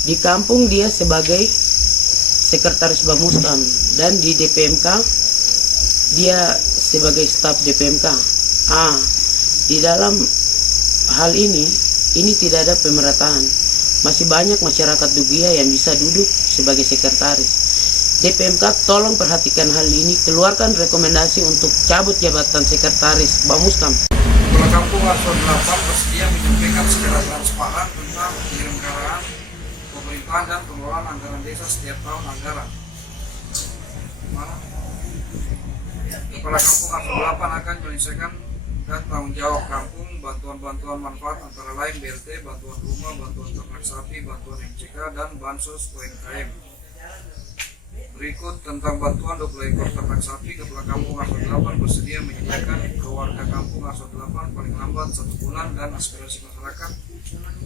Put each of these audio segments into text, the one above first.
Di kampung dia sebagai sekretaris Bamuskam, dan di DPMK dia sebagai staf DPMK. Di dalam hal ini tidak ada pemerataan. Masih banyak masyarakat Dugia yang bisa duduk sebagai sekretaris. DPMK tolong perhatikan hal ini, keluarkan rekomendasi untuk cabut jabatan sekretaris Bamuskam. Kepala Kampung Arso 8 bersedia menyampaikan secara transparan tentang penyelenggaraan pemerintahan dan pengelolaan anggaran desa setiap tahun anggaran. Kepala Kampung Arso 8 akan menyelesaikan dan tanggung jawab kampung, bantuan-bantuan manfaat antara lain BLT, bantuan rumah, bantuan ternak sapi, bantuan MCK, dan bansos UMKM. Berikut tentang bantuan 20 ekor ternak sapi. Kepala Kampung Arso 8 bersedia menyediakan ke warga Kampung Arso 8 paling lambat 1 bulan, dan aspirasi masyarakat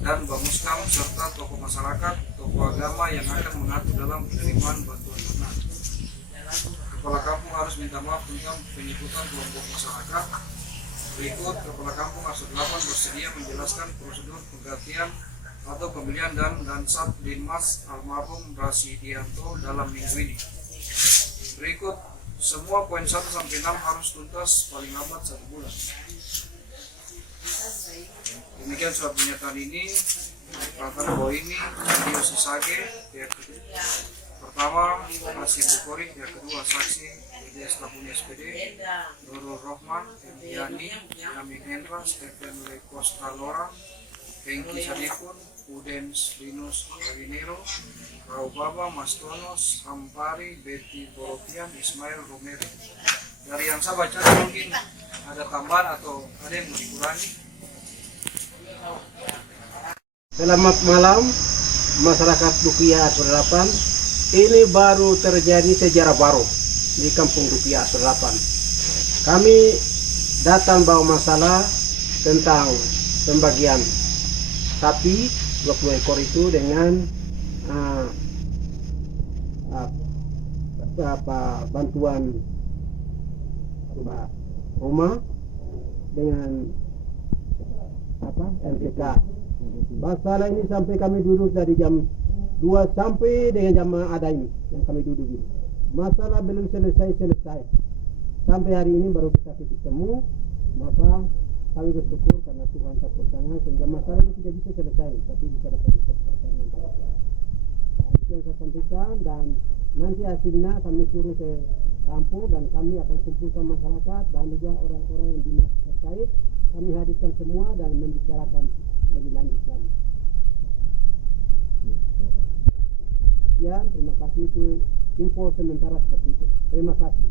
dan Bamuskam serta tokoh masyarakat, tokoh agama yang akan mengatur dalam penerimaan bantuan ternak. Kepala Kampung harus minta maaf tentang penyebutan kelompok masyarakat. Berikut Kepala Kampung Arso 8 bersedia menjelaskan prosedur penggantian atau pemilihan dan Dansat Dinmas almarhum Rasidianto dalam minggu ini. Berikut semua poin 1 sampai 6 harus tuntas paling lambat 1 bulan. Demikian surat pernyataan ini. Pertama bahwa ini video Sisage, pihak pertama Hasim Bukhari, pihak kedua saksi BDS Tabuni SPD, Nurul Rohman, Yani, Amin Hendra, Stephen Costa Lora, Hengki Sadipun, Udens Linus Avinero, Rau Baba, Mas Tonos, Hampari, Betty Borotian, Ismail Romero. Dari yang saya baca mungkin ada tambahan atau ada yang mau dikurangi. Selamat malam masyarakat Dukia Arso 8. Ini baru terjadi sejarah baru di kampung Dukia Arso 8. Kami datang bawa masalah tentang pembagian sapi 20 ekor itu dengan bantuan rumah dengan MPK. Masalah ini sampai kami duduk dari jam 2 sampai dengan jam ada ini yang kami duduk ini. Masalah belum selesai. Sampai hari ini baru kita titik temu. Maka kami bersyukur karena Tuhan campur tangan sehingga masalah ini tidak bisa selesai, tapi bisa dapat diselesaikan. Itu yang saya sampaikan, dan nanti hasilnya kami suruh ke kampung dan kami akan kumpulkan masyarakat dan juga orang-orang yang dinas terkait. Kami hadirkan semua dan membicarakan lebih lanjut lagi. Sekian, terima kasih. Itu info sementara seperti itu. Terima kasih.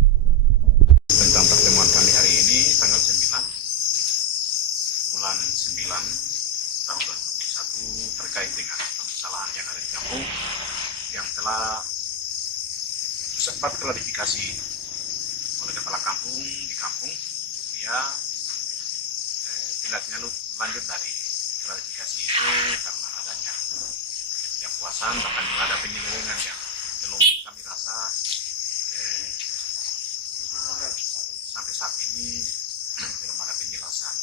Tentang pertemuan kami hari ini tanggal 9 bulan 9 tahun 2021 terkait dengan permasalahan yang ada di kampung yang telah sempat klarifikasi oleh kepala kampung di kampung Dukia. Tindak lanjut dari klarifikasi itu karena adanya ketidakpuasan, bahkan juga ada penyelewengan yang belum kami rasa sampai saat ini belum ada penjelasan,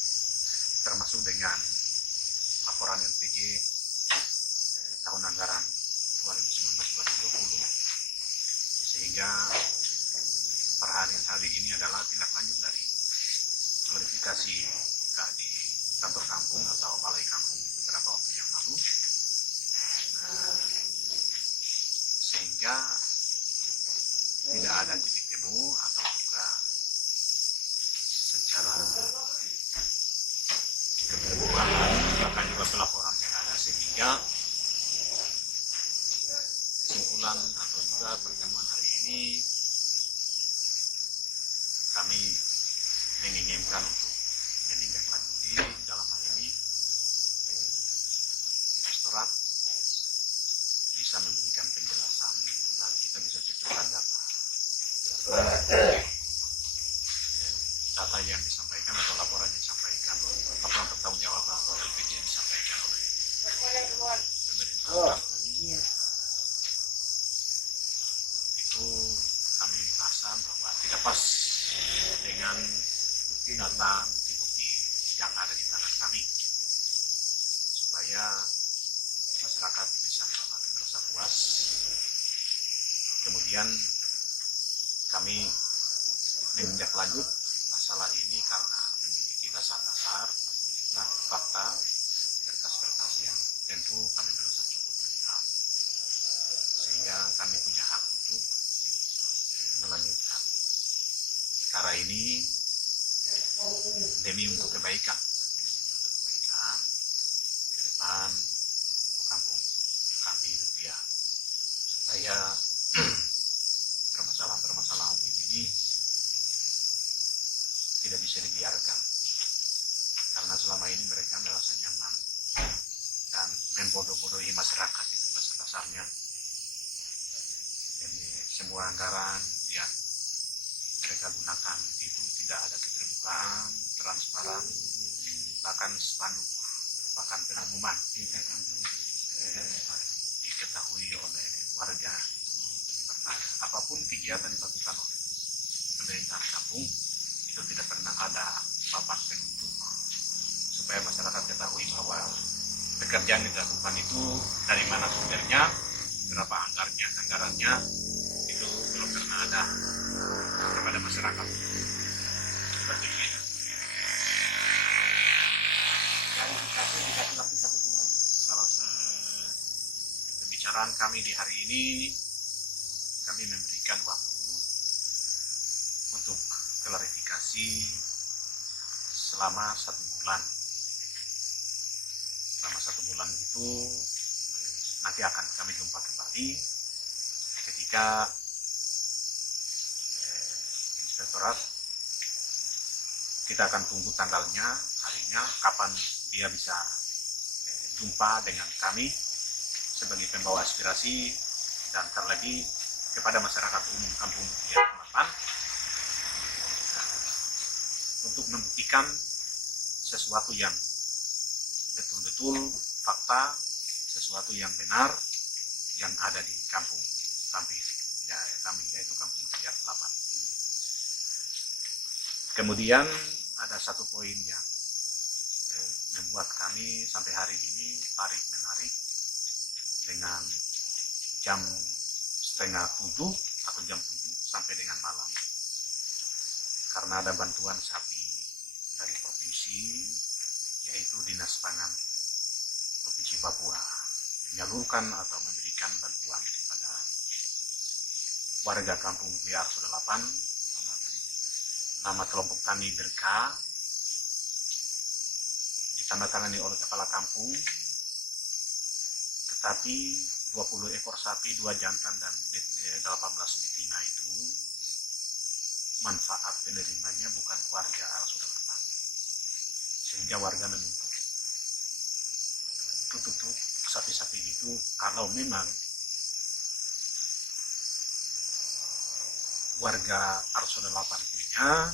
termasuk dengan laporan LPG tahun anggaran 2019-2020, sehingga per hari ini adalah tindak lanjut dari klarifikasi di kantor kampung atau balai kampung beberapa waktu yang lalu, sehingga tidak ada titik temu atau juga secara keterbukaan, bahkan juga pelaporan yang ada, sehingga kesimpulan atau juga pertemuan hari ini kami menginginkan untuk menindaklanjuti dalam hal ini Inspektorat bisa memberikan penjelasan dan kita bisa cocokkan data yang disampaikan atau laporan yang disampaikan, laporan pertanggungjawaban atau LPG yang disampaikan oleh pemerintah kampung itu kami merasa bahwa tidak pas dengan data bukti-bukti yang ada di tangan kami, supaya masyarakat bisa Kemudian kami menindak lanjut masalah ini karena memiliki dasar-dasar atau juga fakta, berkas-berkas yang tentu kami merasa cukup lengkap, sehingga kami punya hak untuk melanjutkan perkara ini demi untuk kebaikan, tentunya demi untuk kebaikan ke depan untuk kampung kami Rupiah, supaya permasalahan ini tidak bisa dibiarkan, karena selama ini mereka merasa nyaman dan membodoh-bodohi masyarakat. Itu dasar-dasarnya. Jadi semua anggaran yang mereka gunakan itu tidak ada keterbukaan, transparan, bahkan spanduk merupakan pengumuman diketahui oleh warga. Apapun kegiatan dilakukan oleh pemerintahan kampung itu tidak pernah ada papan penunjuk supaya masyarakat ketahui bahwa pekerjaan yang dilakukan itu dari mana sumbernya, berapa anggarannya itu belum pernah ada kepada masyarakat. Seperti itu. Salah pembicaraan kami di hari ini, kami memberikan waktu untuk klarifikasi selama 1 bulan. Selama 1 bulan itu nanti akan kami jumpa kembali ketika inspektorat, kita akan tunggu tanggalnya, harinya, kapan dia bisa jumpa dengan kami sebagai pembawa aspirasi, dan terlebih kepada masyarakat umum Kampung Rupiah 8 untuk membuktikan sesuatu yang betul-betul fakta, sesuatu yang benar yang ada di kampung kami, yaitu Kampung Rupiah 8. Kemudian ada satu poin yang membuat kami sampai hari ini tarik-menarik dengan jam 6:30 atau jam 7 sampai dengan malam, karena ada bantuan sapi dari provinsi, yaitu Dinas Pangan Provinsi Papua menyalurkan atau memberikan bantuan kepada warga Kampung Rupiah 8. Nama kelompok tani Berkah ditandatangani oleh kepala kampung, tetapi 20 ekor sapi, 2 jantan dan 18 betina itu manfaat penerimanya bukan warga Al-Sudalapan, sehingga warga menuntut sapi-sapi itu kalau memang warga Al-Sudalapan punya,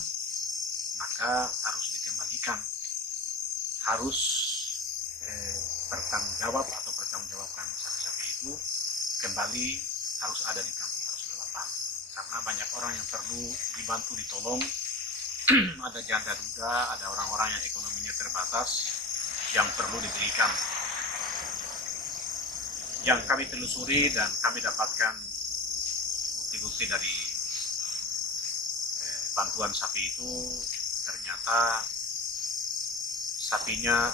maka harus dikembalikan, harus pertanggungjawabkan sapi-sapi itu kembali, harus ada di kampung Al-Sudalapan, karena banyak orang yang perlu dibantu, ditolong. Ada janda duda, ada orang-orang yang ekonominya terbatas yang perlu diberikan. Yang kami telusuri dan kami dapatkan bukti-bukti dari bantuan sapi itu, ternyata sapinya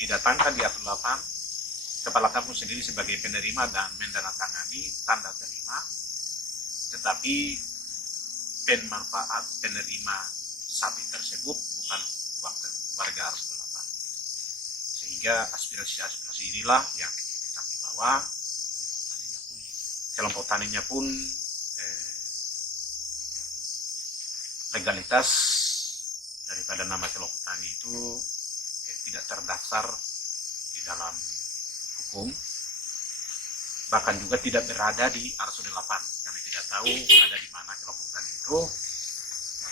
didatangkan di Al-Sudalapan, kepala kampung sendiri sebagai penerima dan menandatangani tanda terima, tetapi pemanfaat penerima sapi tersebut bukan warga Al-Sudalapan. Sehingga aspirasi-aspirasi inilah yang kami bawa. Kelompok taninya pun legalitas daripada nama kelompok tani itu tidak terdaftar di dalam hukum, bahkan juga tidak berada di Al-Sudalapan. Kami tidak tahu ada di mana kelompok tani itu,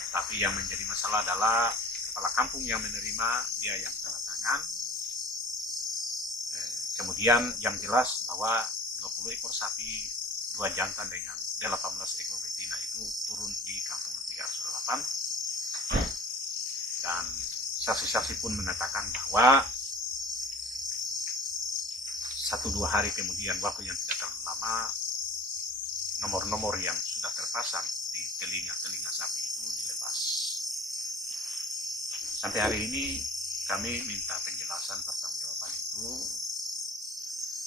tapi yang menjadi masalah adalah kepala kampung yang menerima, dia yang tanda tangan. Kemudian yang jelas bahwa 20 ekor sapi, 2 jantan dengan 18 ekor betina itu turun di kampung Rupiah Al-Sudalapan, dan saksi-saksi pun mengatakan bahwa 1-2 hari kemudian, waktu yang tidak terlalu lama, nomor-nomor yang sudah terpasang di telinga-telinga sapi itu dilepas. Sampai hari ini kami minta penjelasan pertanggungjawaban itu.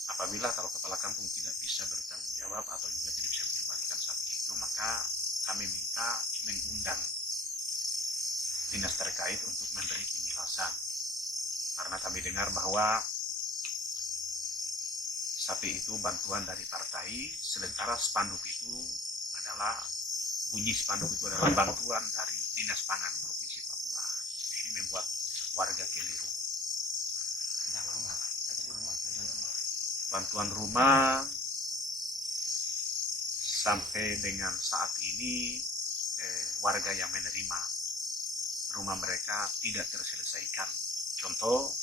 Apabila kalau kepala kampung tidak bisa bertanggung jawab atau juga tidak bisa mengembalikan sapi itu, maka kami minta mengundang dinas terkait untuk memberi penjelasan. Karena kami dengar bahwa sapi itu bantuan dari partai, sementara spanduk itu adalah, bunyi spanduk itu adalah bantuan dari Dinas Pangan Provinsi Papua. Ini membuat warga keliru. Bantuan rumah sampai dengan saat ini warga yang menerima rumah mereka tidak terselesaikan. Contoh,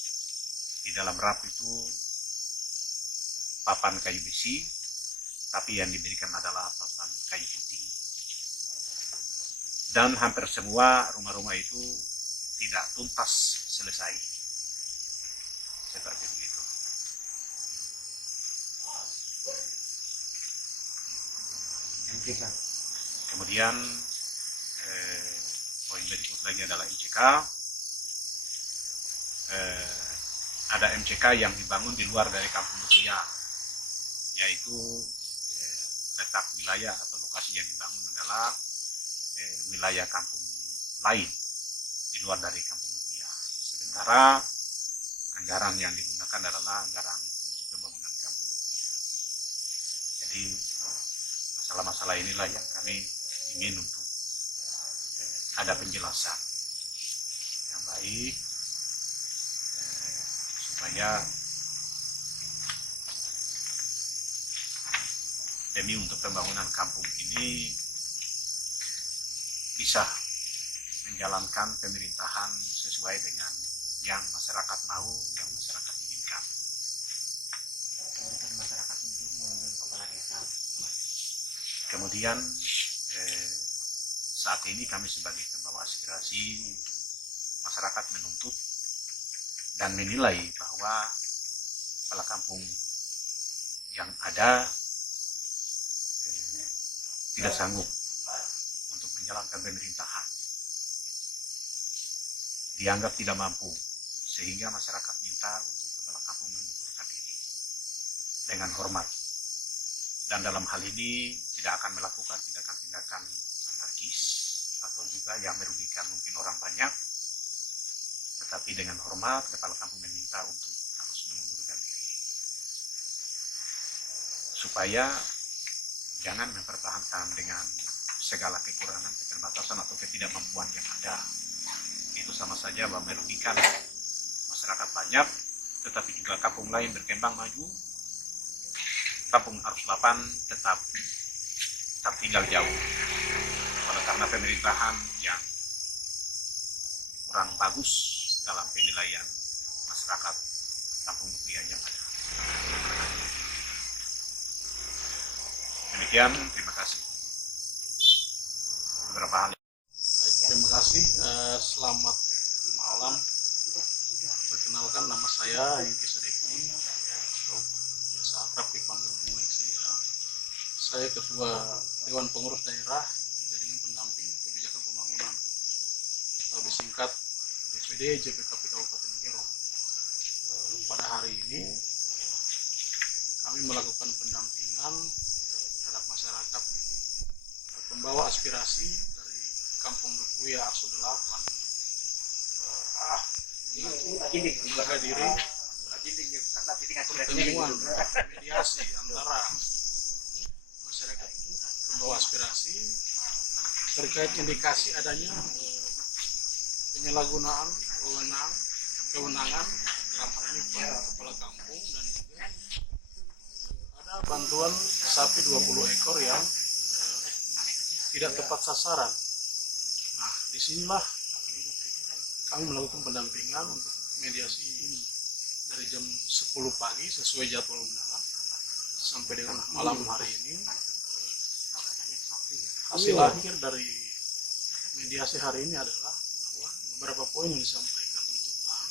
di dalam RAP itu papan kayu besi, tapi yang diberikan adalah papan kayu putih. Dan hampir semua rumah-rumah itu tidak tuntas selesai. Seperti begitu. Kemudian poin berikut lagi adalah MCK. Ada MCK yang dibangun di luar dari Kampung Dukuya, yaitu letak wilayah atau lokasi yang dibangun adalah wilayah kampung lain di luar dari Kampung Dukuya. Sementara anggaran yang digunakan adalah anggaran untuk pembangunan Kampung Dukuya. Jadi masalah-masalah inilah yang kami ingin untuk ada penjelasan yang baik supaya demi untuk pembangunan kampung ini bisa menjalankan pemerintahan sesuai dengan yang masyarakat mau dan masyarakat inginkan. Kemudian saat ini kami sebagai pembawa aspirasi masyarakat menuntut dan menilai bahwa kepala kampung yang ada tidak sanggup untuk menjalankan pemerintahan, dianggap tidak mampu, sehingga masyarakat minta untuk kepala kampung mengundurkan diri dengan hormat, dan dalam hal ini tidak akan melakukan tindakan-tindakan anarkis atau juga yang merugikan mungkin orang banyak, tetapi dengan hormat kepala kampung meminta untuk harus mengundurkan diri supaya jangan mempertahankan dengan segala kekurangan, keterbatasan atau ketidakmampuan yang ada. Itu sama saja bahwa merugikan masyarakat banyak, tetapi juga kampung lain berkembang maju. Kampung Arus 8 tetap tertinggal jauh oleh karena pemerintahan yang kurang bagus dalam penilaian masyarakat Kampung Dukuya yang ada. Demikian, terima kasih. Beberapa hal. Terima kasih. Selamat malam. Perkenalkan, nama saya Yudi Sadekun, atau biasa akrab dipanggil Bung Lexi. Saya Ketua Dewan Pengurus Daerah Jaringan Pendamping Kebijakan Pembangunan, atau disingkat DPD JPKP Kabupaten Kero. Pada hari ini kami melakukan pendampingan terhadap masyarakat pembawa aspirasi dari Kampung Dukuya Arso 8 menjaga diri pertemuan mediasi antara masyarakat pembawa aspirasi terkait indikasi adanya penyalahgunaan kewenangan dalam hal ini kepala kampung, dan juga ada bantuan sapi 20 ekor yang tidak tepat sasaran. Nah, disinilah kami melakukan pendampingan untuk mediasi ini dari jam 10 pagi sesuai jadwal undangan sampai dengan malam hari ini. Hasil akhir dari mediasi hari ini adalah bahwa beberapa poin yang disampaikan tuntutan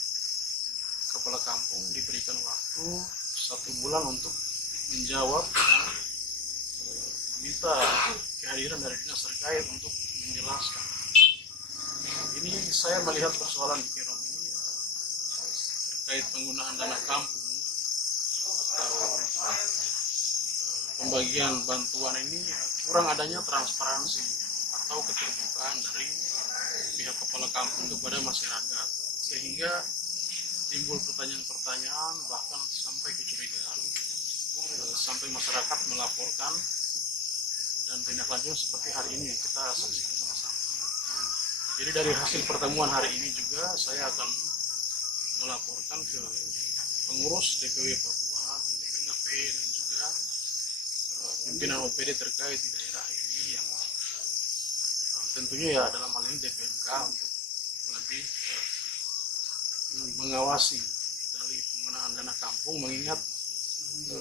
kepala kampung diberikan waktu 1 bulan untuk menjawab dan minta kehadiran dari dinas terkait untuk menjelaskan. Ini saya melihat persoalan di Kerom ini terkait penggunaan dana kampung atau pembagian bantuan ini kurang adanya transparansi atau keterbukaan dari pihak kepala kampung kepada masyarakat, sehingga timbul pertanyaan-pertanyaan bahkan sampai kecurigaan, sampai masyarakat melaporkan, dan tindak lanjutnya seperti hari ini yang kita saksikan sama-sama. Jadi dari hasil pertemuan hari ini juga saya akan melaporkan ke pengurus DPW Papua, DPKP, dan juga pimpinan OPD terkait di daerah ini yang tentunya ya dalam hal ini DPMK untuk lebih mengawasi dari penggunaan dana kampung, mengingat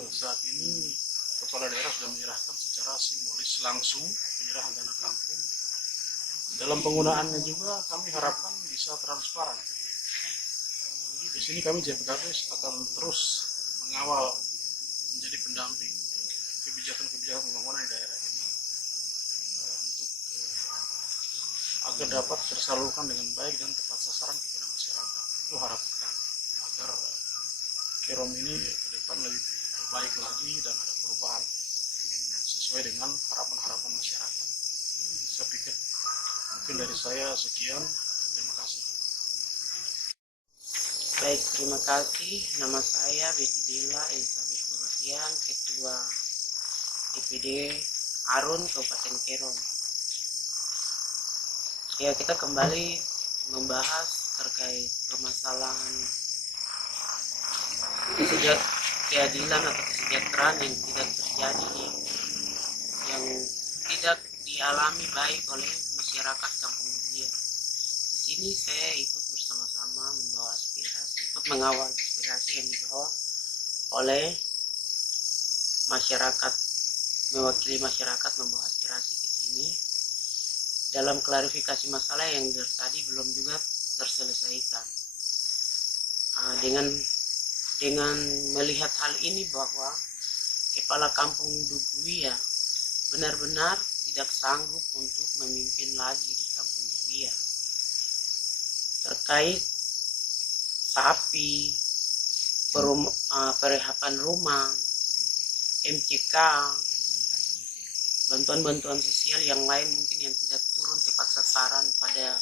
saat ini kepala daerah sudah menyerahkan secara simbolis langsung penyerahan dana kampung. Dalam penggunaannya juga kami harapkan bisa transparan. Di sini kami JPKP akan terus mengawal, menjadi pendamping kebijakan-kebijakan pembangunan di daerah ini untuk agar dapat tersalurkan dengan baik dan tepat sasaran kepada masyarakat. Itu harapan kami agar Kerom ini ke depan lebih baik lagi dan ada perubahan sesuai dengan harapan-harapan masyarakat. Saya pikir mungkin dari saya sekian. Terima kasih. Baik, terima kasih. Nama saya Betty Dela Elizabeth Duratian, Ketua DPD Arun Kabupaten Kerom. Ya, kita kembali membahas terkait permasalahan keadilan atau kesejahteraan yang tidak terjadi, yang tidak dialami baik oleh masyarakat Kampung Dugia. Di sini saya ikut bersama-sama membawa aspirasi, ikut mengawal aspirasi yang dibawa oleh masyarakat, mewakili masyarakat membawa aspirasi ke sini dalam klarifikasi masalah yang dari tadi belum juga terselesaikan. Dengan melihat hal ini bahwa kepala kampung Duguia benar-benar tidak sanggup untuk memimpin lagi di kampung Duguia terkait sapi, perehapan rumah, MCK, bantuan-bantuan sosial yang lain mungkin yang tidak turun tepat sasaran pada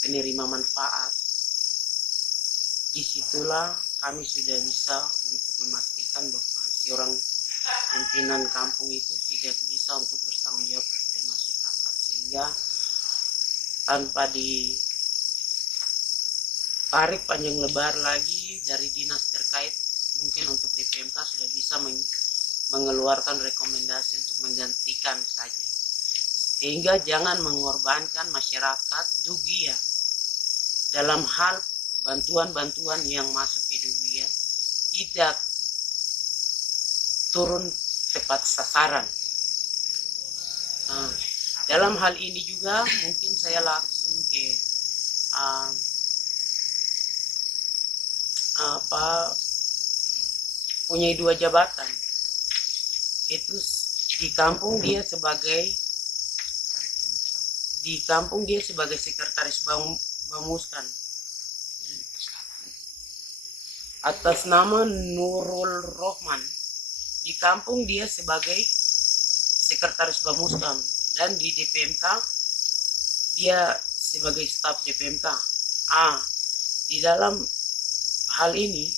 penerima manfaat. Disitulah kami sudah bisa untuk memastikan bahwa seorang pimpinan kampung itu tidak bisa untuk bertanggung jawab kepada masyarakat, sehingga tanpa ditarik panjang lebar lagi dari dinas terkait, mungkin untuk DPMK sudah bisa mengeluarkan rekomendasi untuk menggantikan saja, sehingga jangan mengorbankan masyarakat Dugia dalam hal bantuan-bantuan yang masuk ke Dugia tidak turun tepat sasaran. Dalam hal ini juga mungkin saya langsung ke punya dua jabatan. Itu di kampung dia sebagai sekretaris Bamuskan atas nama Nurul Rohman. Di kampung dia sebagai sekretaris Bamuskan, dan di DPMK dia sebagai staf DPMK. Di dalam hal ini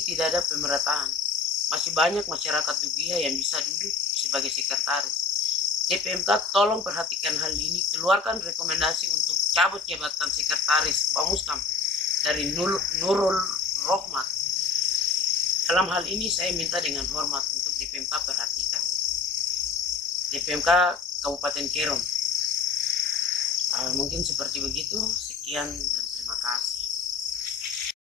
tidak ada pemerataan. Masih banyak masyarakat Dugia yang bisa duduk sebagai sekretaris. DPMK tolong perhatikan hal ini, keluarkan rekomendasi untuk cabut jabatan sekretaris Bamuskan dari Nurul Rohman. Dalam hal ini saya minta dengan hormat untuk DPMK perhatikan. DPMK Kabupaten Kerom. Mungkin seperti begitu. Sekian dan